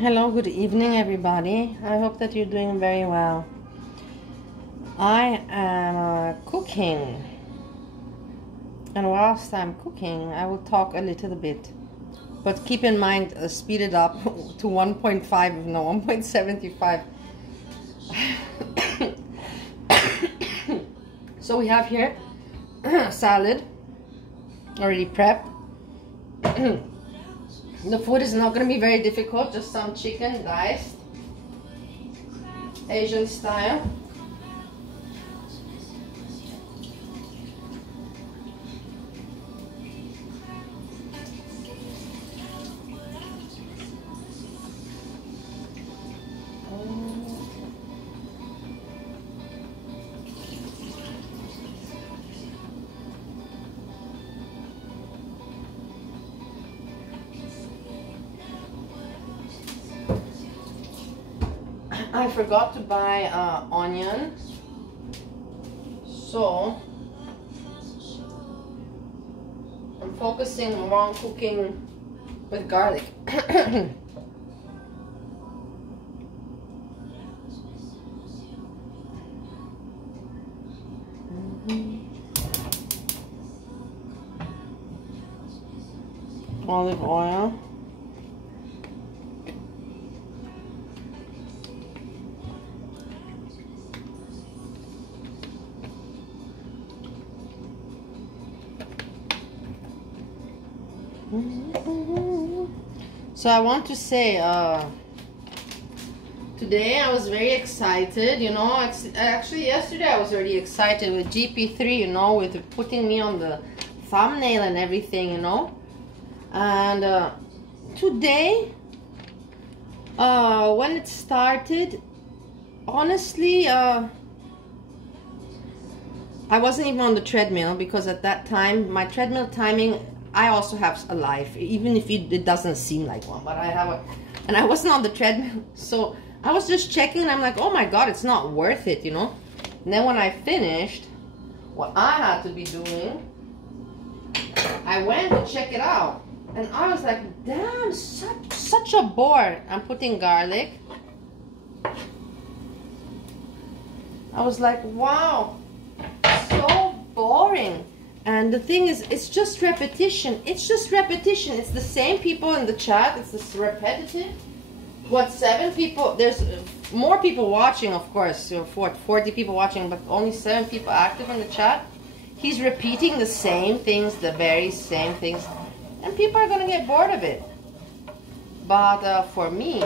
Hello, good evening everybody. I hope that you're doing very well. I am cooking, and whilst I'm cooking I will talk a little bit, but keep in mind speed it up to 1.5, no 1.75. So we have here salad already prepped. The food is not going to be very difficult, just some chicken diced, Asian style. I forgot to buy onion, so I'm focusing more on cooking with garlic. Olive oil. So I want to say, today I was very excited, you know. Actually yesterday I was already excited with gp3, you know, with putting me on the thumbnail and everything, you know. And today, when it started, honestly, I wasn't even on the treadmill, because at that time my treadmill timing, I also have a life, even if it doesn't seem like one, but I have a, and I wasn't on the treadmill, so I was just checking and I'm like, oh my god, it's not worth it, you know. And then when I finished what I had to be doing, I went to check it out and I was like, damn, such a bore. I'm putting garlic. I was like, wow, so boring. And the thing is, it's just repetition. It's just repetition. It's the same people in the chat. It's this repetitive. What, 7 people? There's more people watching, of course. 40 people watching, but only 7 people active in the chat. He's repeating the same things, the very same things. And people are going to get bored of it. But for me,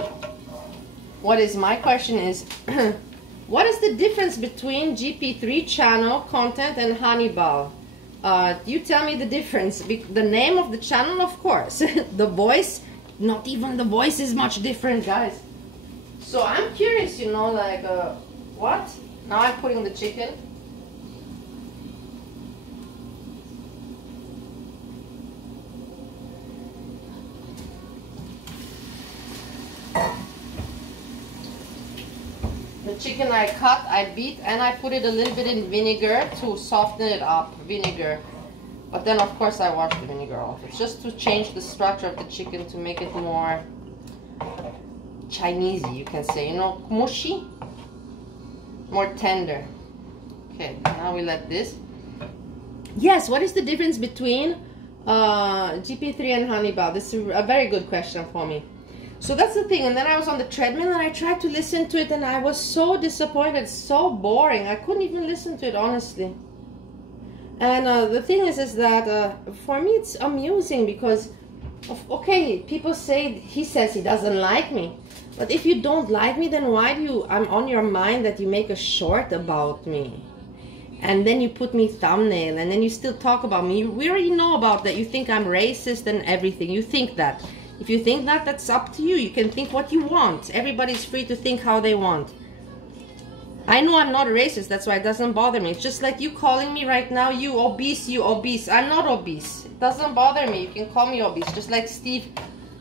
what is my question is, what is the difference between gp3 channel content and Hannibal? You tell me the difference. The name of the channel, of course. The voice, not even the voice is much different, guys. So I'm curious, you know, like, what? Now I'm putting the chicken. The chicken I cut, I beat, and I put it a little bit in vinegar to soften it up, vinegar. But then, of course, I wash the vinegar off. It's just to change the structure of the chicken, to make it more Chinesey, you can say, you know, mushy, more tender. Okay, now we let this. Yes, what is the difference between gp3 and Hannibal? This is a very good question for me. So that's the thing. And then I was on the treadmill and I tried to listen to it and I was so disappointed, so boring. I couldn't even listen to it, honestly. And the thing is that for me it's amusing because, okay, people say, he says he doesn't like me. But if you don't like me, then why do you, I'm on your mind that you make a short about me. And then you put me thumbnail and then you still talk about me. We already know about that. You think I'm racist and everything. You think that. If you think that, that's up to you. You can think what you want. Everybody's free to think how they want. I know I'm not a racist, that's why it doesn't bother me. It's just like you calling me right now, you obese, you obese. I'm not obese. It doesn't bother me. You can call me obese. Just like Steve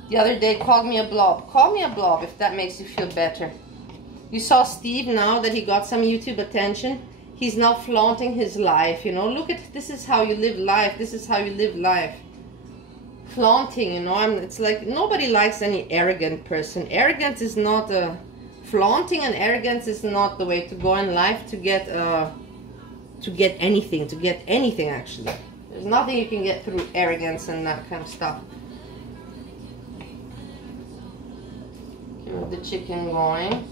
the other day called me a blob. Call me a blob if that makes you feel better. You saw Steve now that he got some YouTube attention. He's now flaunting his life, you know. Look at, this is how you live life. This is how you live life. flaunting, you know. It's like nobody likes any arrogant person. Arrogance is not flaunting, and arrogance is not the way to go in life to get anything actually. There's nothing you can get through arrogance and that kind of stuff. Keep the chicken going.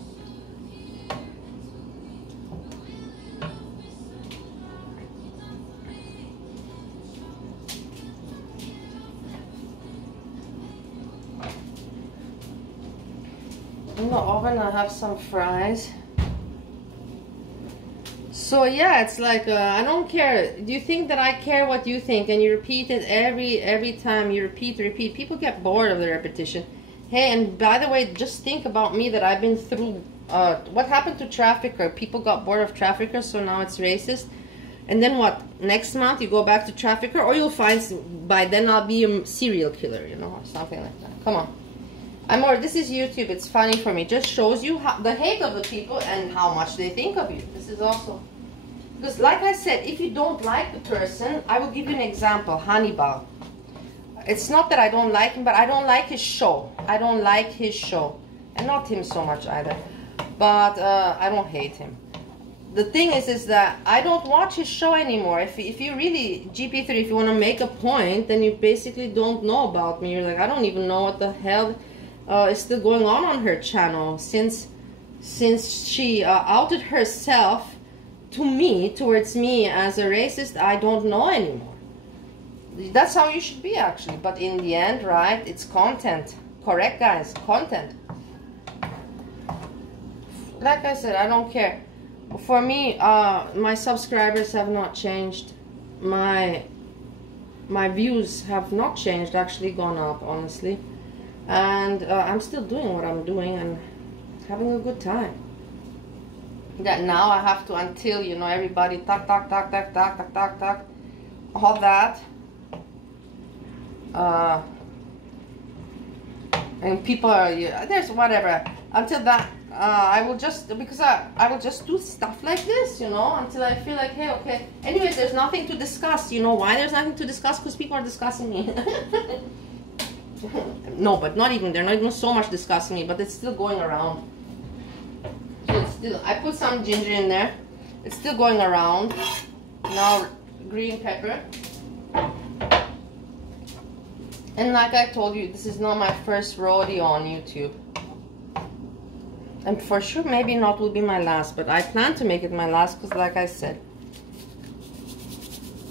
In the oven I have some fries. So yeah, it's like I don't care. Do you think that I care what you think? And you repeat it every time you repeat. People get bored of the repetition. Hey, and by the way, just think about me that I've been through what happened to trafficker. People got bored of trafficker, so now it's racist. And then what? Next month you go back to trafficker, or you'll find by then I'll be a serial killer, you know, or something like that. Come on. This is YouTube. It's funny for me. Just shows you the hate of the people and how much they think of you. This is also, because like I said, if you don't like the person, I will give you an example. Hannibal. It's not that I don't like him, but I don't like his show. I don't like his show. And not him so much either. But I don't hate him. The thing is that I don't watch his show anymore. If you really, gp3, if you want to make a point, then you basically don't know about me. You're like, I don't even know what the hell is still going on her channel since she outed herself to me, towards me as a racist. I don't know anymore. That's how you should be actually, but in the end, right, it's content. Correct, guys? Content. Like I said, I don't care. For me, my subscribers have not changed. My views have not changed, actually gone up, honestly. And I'm still doing what I'm doing and having a good time. That now I have to, until, you know, everybody talk, all that. And people are, there's whatever. Until that, I will just, because I will just do stuff like this, you know, until I feel like, hey, okay. Anyway, there's nothing to discuss. You know why there's nothing to discuss? Because people are discussing me. No, but not even, they're not even so much discussing me, but it's still going around. So it's still, I put some ginger in there. It's still going around. Now, green pepper. And like I told you, this is not my first rodeo on YouTube. And for sure, maybe not will be my last, but I plan to make it my last because like I said,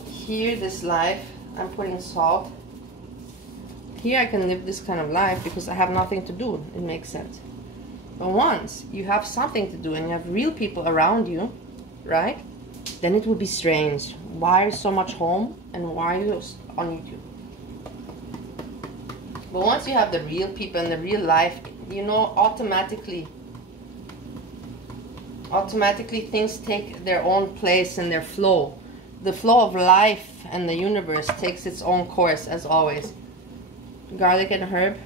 here, this life, I'm putting salt. Here I can live this kind of life because I have nothing to do. It makes sense. But once you have something to do and you have real people around you, right? Then it will be strange. Why are you so much home and why are you on YouTube? But once you have the real people and the real life, you know, automatically things take their own place and their flow. The flow of life and the universe takes its own course, as always. Garlic and herb.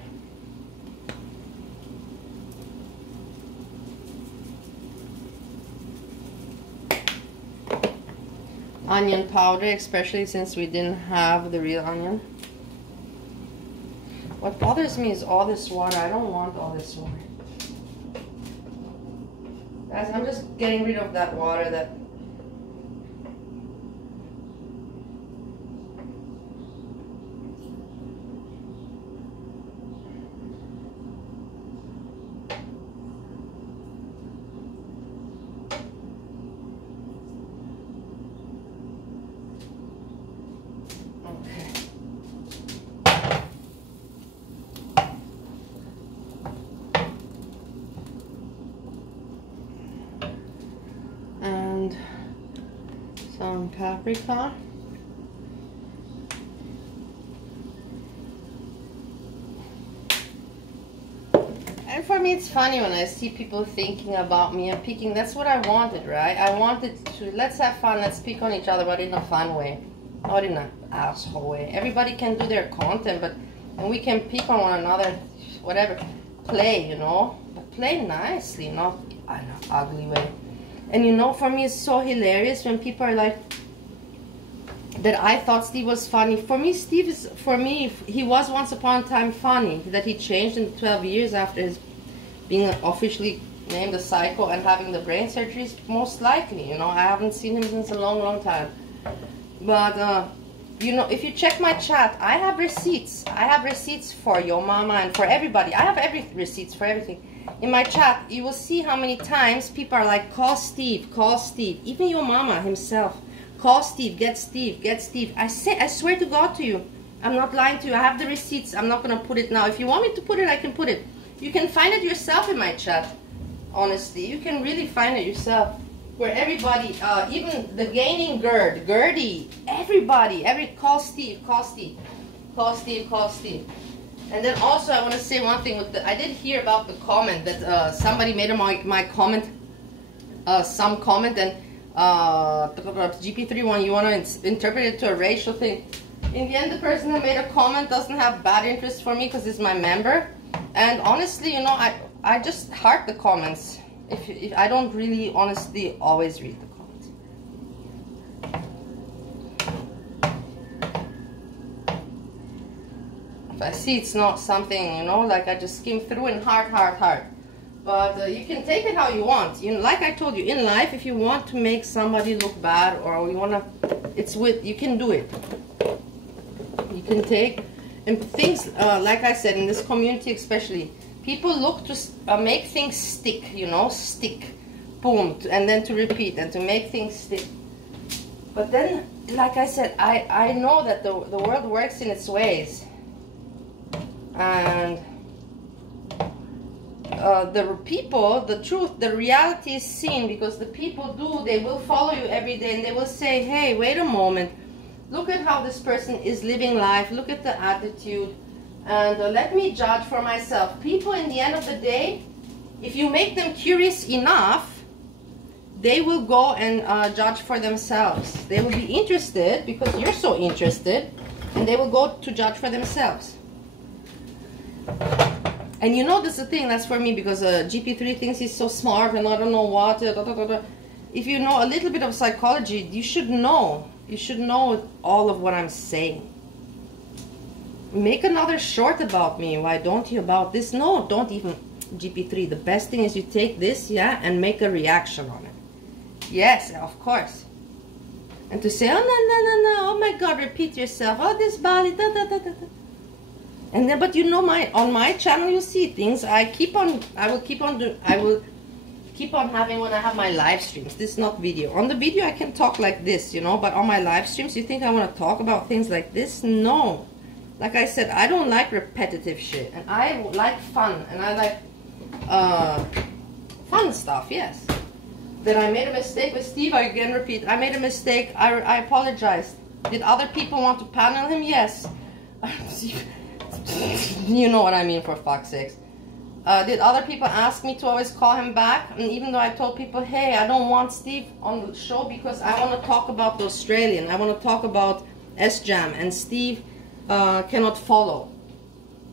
Onion powder, especially since we didn't have the real onion. What bothers me is all this water. I don't want all this water. Guys, I'm just getting rid of that water that... some paprika. And for me, it's funny when I see people thinking about me and picking. That's what I wanted, right? I wanted to, let's have fun, let's pick on each other, but in a fun way, not in an asshole way. Everybody can do their content, but and we can pick on one another, whatever. Play, you know, but play nicely, not in an ugly way. And you know, for me, it's so hilarious when people are like, that I thought Steve was funny. For me, Steve is, he was once upon a time funny. That he changed in 12 years after his being officially named a psycho and having the brain surgeries, most likely. You know, I haven't seen him since a long, long time. But, you know, if you check my chat, I have receipts. I have receipts for your mama and for everybody. I have receipts for everything. In my chat, you will see how many times people are like, call Steve, call Steve. Even your mama himself. Call Steve, get Steve, get Steve. I swear to God to you, I'm not lying to you. I have the receipts. I'm not going to put it now. If you want me to put it, I can put it. You can find it yourself in my chat. Honestly, you can really find it yourself. Where everybody, even the gaining Gertie, everybody, call Steve, call Steve, call Steve, call Steve. And then also I want to say one thing with I did hear about the comment that somebody made on my comment, some comment, and gp3 one, you want to interpret it to a racial thing. In the end, the person that made a comment doesn't have bad interest for me because it's my member. And honestly, you know, I just heart the comments. If I don't really honestly always read the comments. If I see it's not something, you know, like I just skim through and heart. But you can take it how you want. You know, like I told you, in life, if you want to make somebody look bad or you want to, you can do it. You can take, and things, like I said, in this community especially, people look to make things stick, you know, boom, and then to repeat and to make things stick. But then, like I said, I know that the world works in its ways. And the people, the truth, the reality is seen, because the people they will follow you every day and they will say, hey, wait a moment, look at how this person is living life, look at the attitude, and let me judge for myself. People, in the end of the day, if you make them curious enough, they will go and judge for themselves. They will be interested because you're so interested, and they will go to judge for themselves. And you know, this is the thing, that's for me, because gp3 thinks he's so smart and I don't know what. If you know a little bit of psychology, you should know all of what I'm saying. Make another short about me. Why don't you about this? No, don't even. gp3, the best thing is you take this, yeah, and make a reaction on it. Yes, of course. And to say, oh no, oh my God, repeat yourself, oh this body, and then, but you know, on my channel you see things I will keep on having when I have my live streams. This is not video. On the video I can talk like this, you know, but on my live streams, you think I want to talk about things like this? No. Like I said, I don't like repetitive shit, and I like fun, and I like fun stuff, yes. Then I made a mistake with Steve, I again repeat, I made a mistake, I apologize. Did other people want to panel him? Yes. You know what I mean, for fuck's sakes. Did other people ask me to always call him back? And even though I told people, hey, I don't want Steve on the show because I want to talk about the Australian, I want to talk about S-Jam, and Steve cannot follow.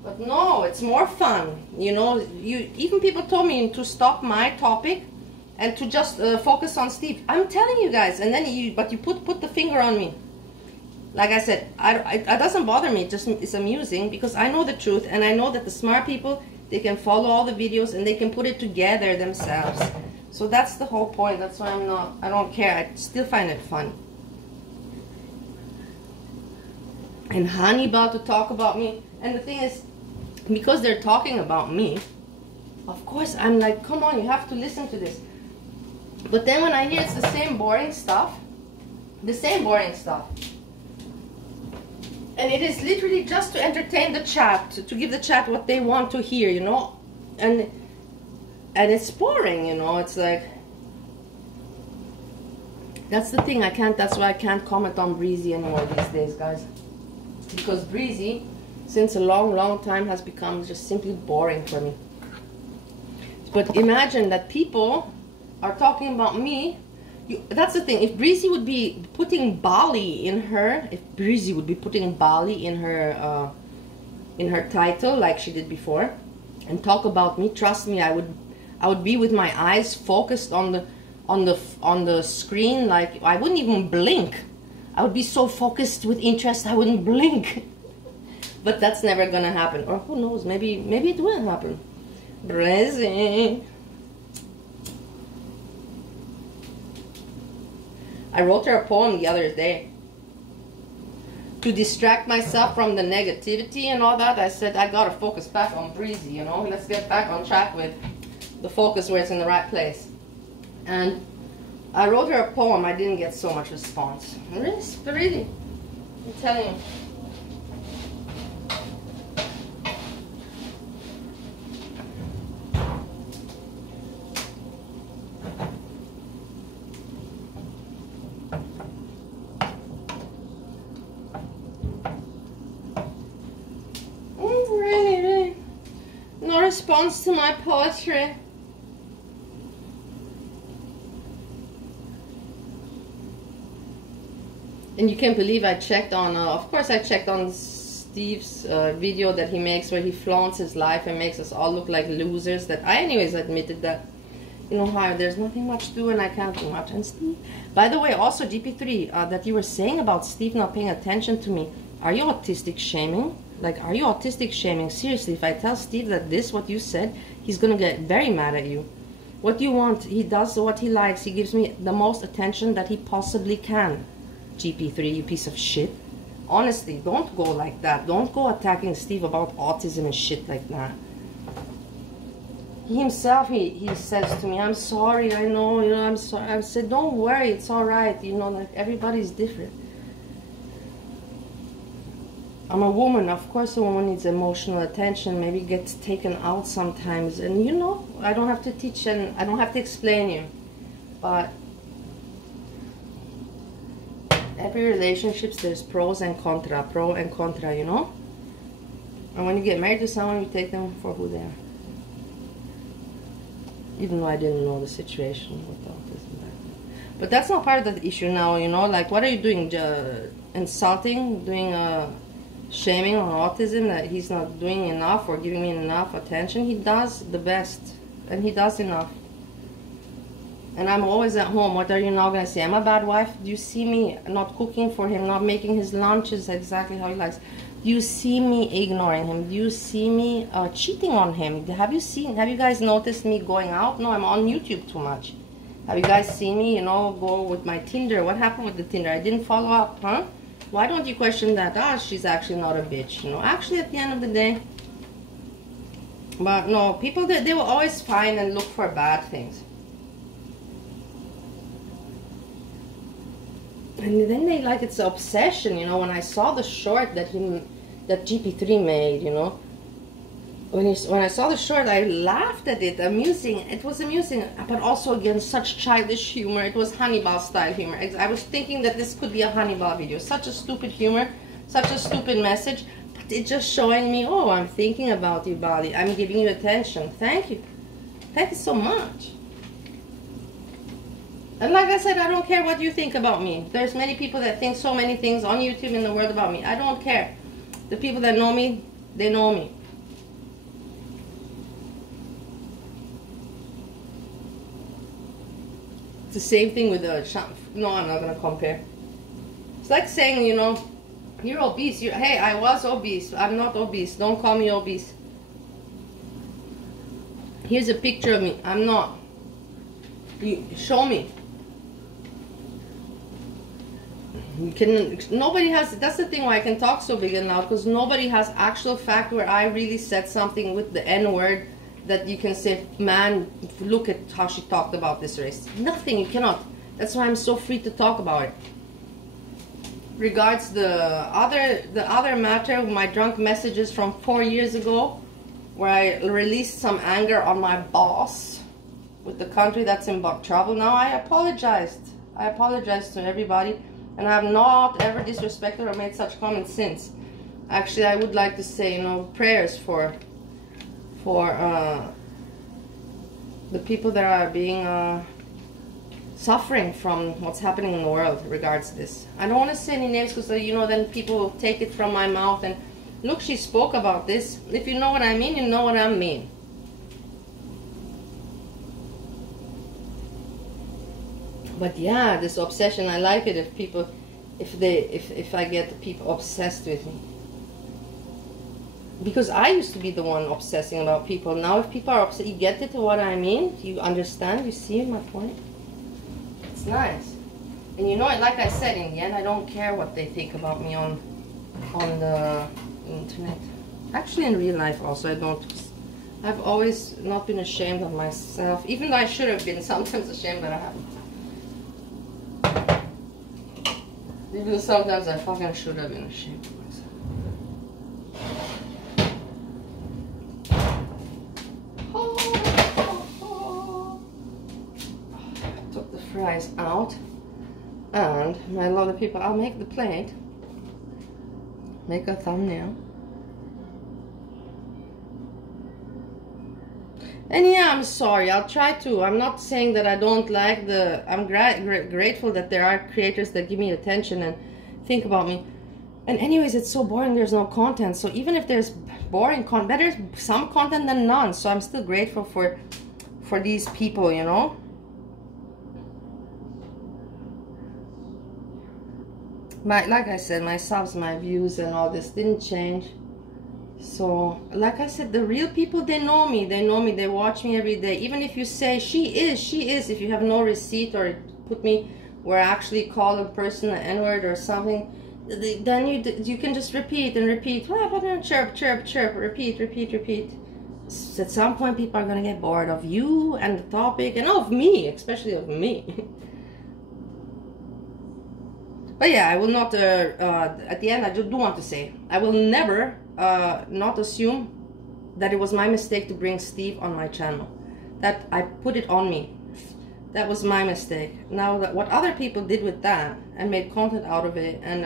But no, it's more fun, you know. Even people told me to stop my topic and to just focus on Steve. I'm telling you guys, and then you put the finger on me. Like I said, it doesn't bother me. It's amusing because I know the truth, and I know that the smart people, they can follow all the videos and they can put it together themselves. So that's the whole point. That's why I don't care. I still find it fun. And Honey about to talk about me. And the thing is, because they're talking about me, of course I'm like, come on, you have to listen to this. But then when I hear it's the same boring stuff, and it is literally just to entertain the chat, to give the chat what they want to hear, you know, and it's boring, you know. It's like, that's the thing. That's why I can't comment on Breezy anymore these days, guys, because Breezy, since a long time, has become just simply boring for me. But imagine that people are talking about me. That's the thing. If Breezy would be putting Bali in her, in her title like she did before, and talk about me, trust me, I would be with my eyes focused on the screen. Like I wouldn't even blink. I would be so focused with interest I wouldn't blink. But that's never gonna happen. Or who knows, maybe it will happen. Blessing. I wrote her a poem the other day. To distract myself from the negativity and all that, I said, I gotta focus back on Breezy, you know? Let's get back on track with the focus where it's in the right place. And I wrote her a poem. I didn't get so much response. Really, I'm telling you. Really, no response to my poetry. And you can't believe I checked on, of course I checked on Steve's video that he makes where he flaunts his life and makes us all look like losers. That I anyways admitted that, you know, how there's nothing much to do and I can't do much. And Steve, by the way, also GP3, that you were saying about Steve not paying attention to me. Are you autistic shaming? Like, are you autistic shaming? Seriously, if I tell Steve that this, what you said, he's gonna get very mad at you. What do you want? He does what he likes. He gives me the most attention that he possibly can. GP3, you piece of shit. Honestly, don't go like that. Don't go attacking Steve about autism and shit like that. He himself, he says to me, I'm sorry, I know, you know, I'm sorry. I said, don't worry, it's all right. You know, like, everybody's different. I'm a woman. Of course a woman needs emotional attention, maybe gets taken out sometimes. And you know, I don't have to teach and I don't have to explain you. But every relationship, there's pros and contra, you know? And when you get married to someone, you take them for who they are. Even though I didn't know the situation with autism back then. But that's not part of the issue now, you know? Like, what are you doing? Insulting? Doing shaming on autism that he's not doing enough or giving me enough attention? He does the best. And he does enough. And I'm always at home. What are you now going to say? I'm a bad wife? Do you see me not cooking for him, not making his lunches exactly how he likes? Do you see me ignoring him? Do you see me cheating on him? Have you guys noticed me going out? No, I'm on YouTube too much. Have you guys seen me, you know, go with my Tinder? What happened with the Tinder? I didn't follow up, huh? Why don't you question that? Ah, she's actually not a bitch, you know. Actually, at the end of the day. But no, people, they will always find and look for bad things. And then they like it's an obsession, you know. When I saw the short that GP3 made, you know, when I saw the short, I laughed at it. Amusing, it was amusing, but also again such childish humor. It was Hannibal style humor. I was thinking that this could be a Hannibal video. Such a stupid humor, such a stupid message, but it's just showing me, oh, I'm thinking about you, Bali. I'm giving you attention. Thank you so much. And like I said, I don't care what you think about me. There's many people that think so many things on YouTube in the world about me. I don't care. The people that know me, they know me. It's the same thing with the... No, I'm not going to compare. It's like saying, you know, you're obese. Hey, I was obese. I'm not obese. Don't call me obese. Here's a picture of me. I'm not. Show me. Nobody has, that's the thing why I can talk so big and loud, because nobody has actual fact where I really said something with the N-word that you can say, man, look at how she talked about this race. Nothing, you cannot. That's why I'm so free to talk about it. Regards the other matter, my drunk messages from 4 years ago, where I released some anger on my boss with the country that's in trouble now, I apologized. I apologized to everybody. And I have not ever disrespected or made such comments since. Actually, I would like to say, you know, prayers for the people that are being suffering from what's happening in the world regards to this. I don't want to say any names because, you know, then people will take it from my mouth and look, she spoke about this. If you know what I mean, you know what I mean. But yeah, this obsession, I like it if if I get people obsessed with me. Because I used to be the one obsessing about people. Now if people are upset, you get it to what I mean? You understand? You see my point? It's nice. And you know, like I said, in the end, I don't care what they think about me on the internet. Actually, in real life also, I don't. I've always not been ashamed of myself, even though I should have been sometimes ashamed, but I haven't. Even sometimes I fucking should have been ashamed of myself. I took the fries out, and my lovely people, I'll make the plate, make a thumbnail. And yeah, I'm sorry, I'll try to. I'm not saying that I don't like the... I'm grateful that there are creators that give me attention and think about me. And anyways, it's so boring, there's no content. So even if there's boring content, better some content than none. So I'm still grateful for these people, you know. Like I said, my subs, my views and all this didn't change. So, like I said, the real people, they know me, they watch me every day. Even if you say, she is, if you have no receipt or put me where I actually call a person an N-word or something, then you can just repeat and repeat, chirp, chirp, chirp, repeat. At some point, people are going to get bored of you and the topic, and of me, especially of me. But yeah, I will not, at the end, I do want to say, I will never... not assume that it was my mistake to bring Steve on my channel. That I put it on me. That was my mistake. Now, that what other people did with that and made content out of it and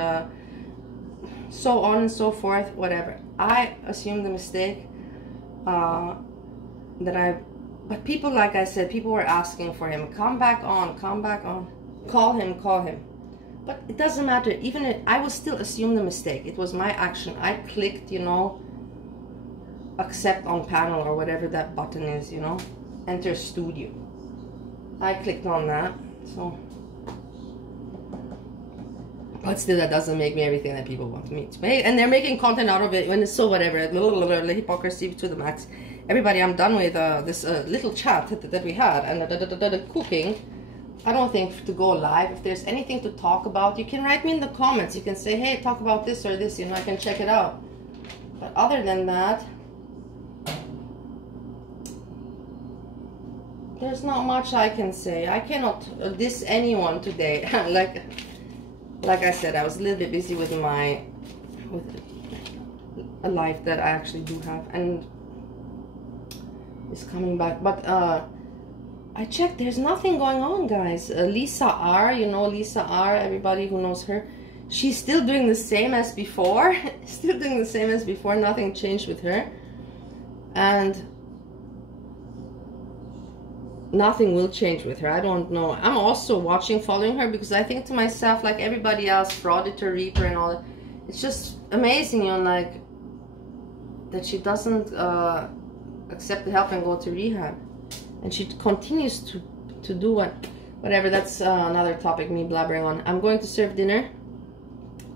so on and so forth, whatever. I assumed the mistake but people, like I said, people were asking for him. Come back on. Call him. But it doesn't matter. Even if I will still assume the mistake. It was my action. I clicked, you know, accept on panel or whatever that button is, you know, enter studio. I clicked on that. So, but still, that doesn't make me everything that people want me to make. And they're making content out of it when it's so whatever. The hypocrisy to the max. Everybody, I'm done with this little chat that we had and the cooking. I don't think to go live. If there's anything to talk about, you can write me in the comments. You can say, hey, talk about this or this, you know, I can check it out. But other than that, there's not much I can say. I cannot diss anyone today. like I said, I was a little bit busy with a life that I actually do have and is coming back. But I checked, there's nothing going on, guys. Lisa R, you know Lisa R, everybody who knows her, she's still doing the same as before. Nothing changed with her. And nothing will change with her. I don't know. I'm also following her, because I think to myself, like everybody else, Frauditor, Reaper and all that, it's just amazing, you know, like, that she doesn't accept the help and go to rehab. And she continues to do whatever. That's another topic, me blabbering on. I'm going to serve dinner.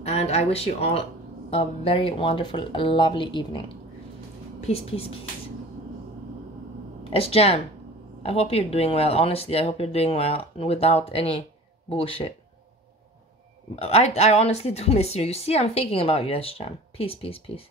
And I wish you all a very wonderful, lovely evening. Peace, peace, peace. S-Jam, I hope you're doing well. Honestly, I hope you're doing well. Without any bullshit. I honestly do miss you. You see, I'm thinking about you, S-Jam. Peace, peace, peace.